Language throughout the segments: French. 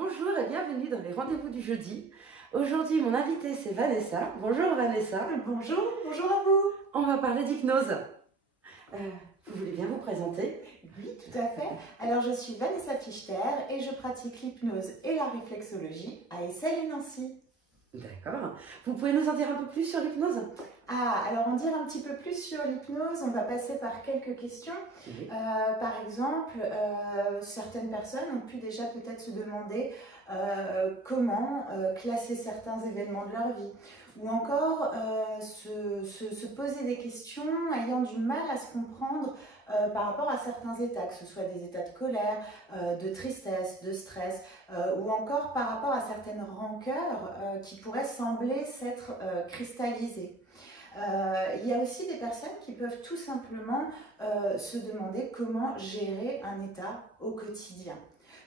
Bonjour et bienvenue dans les rendez-vous du jeudi. Aujourd'hui, mon invitée, c'est Vanessa. Bonjour Vanessa. Bonjour, bonjour à vous. On va parler d'hypnose. Vous voulez bien vous présenter? Oui, tout à fait. Alors, je suis Vanessa Fichter et je pratique l'hypnose et la réflexologie à Essel et Nancy. D'accord. Vous pouvez nous en dire un peu plus sur l'hypnose? Alors en dire un petit peu plus sur l'hypnose, on va passer par quelques questions. Oui. Par exemple, certaines personnes ont pu déjà peut-être se demander comment classer certains événements de leur vie, ou encore se poser des questions ayant du mal à se comprendre par rapport à certains états, que ce soit des états de colère, de tristesse, de stress, ou encore par rapport à certaines rancœurs qui pourraient sembler s'être cristallisées. Il y a aussi des personnes qui peuvent tout simplement se demander comment gérer un état au quotidien.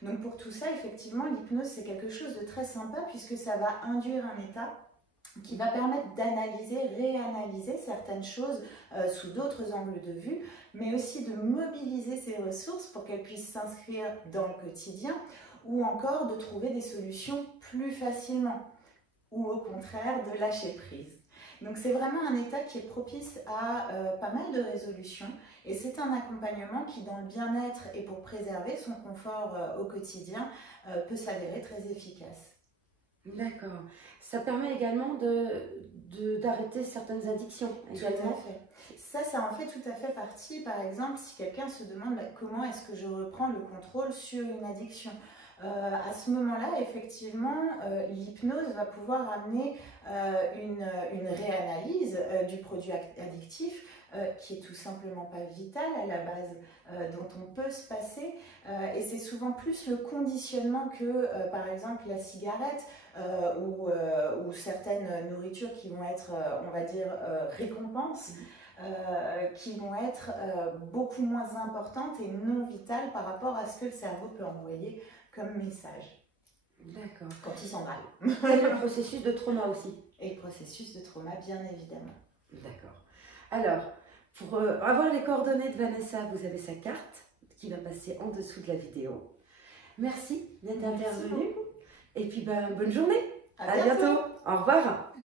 Donc pour tout ça, effectivement, l'hypnose c'est quelque chose de très sympa puisque ça va induire un état qui va permettre d'analyser, réanalyser certaines choses sous d'autres angles de vue, mais aussi de mobiliser ses ressources pour qu'elles puissent s'inscrire dans le quotidien ou encore de trouver des solutions plus facilement ou au contraire de lâcher prise. Donc c'est vraiment un état qui est propice à pas mal de résolutions et c'est un accompagnement qui dans le bien-être et pour préserver son confort au quotidien peut s'avérer très efficace. D'accord. Ça permet également d'arrêter certaines addictions. Également. Tout à fait. Ça en fait tout à fait partie. Par exemple, si quelqu'un se demande comment est-ce que je reprends le contrôle sur une addiction, à ce moment-là, effectivement, l'hypnose va pouvoir amener une réanalyse du produit addictif qui est tout simplement pas vital à la base, dont on peut se passer. Et c'est souvent plus le conditionnement que, par exemple, la cigarette ou certaines nourritures qui vont être, on va dire, récompenses. Qui vont être beaucoup moins importantes et non vitales par rapport à ce que le cerveau peut envoyer comme message. D'accord. Quand il s'emballe. Et le processus de trauma aussi. Et le processus de trauma, bien évidemment. D'accord. Alors, pour avoir les coordonnées de Vanessa, vous avez sa carte qui va passer en dessous de la vidéo. Merci d'être intervenue. Et puis, bonne journée. À bientôt. Au revoir.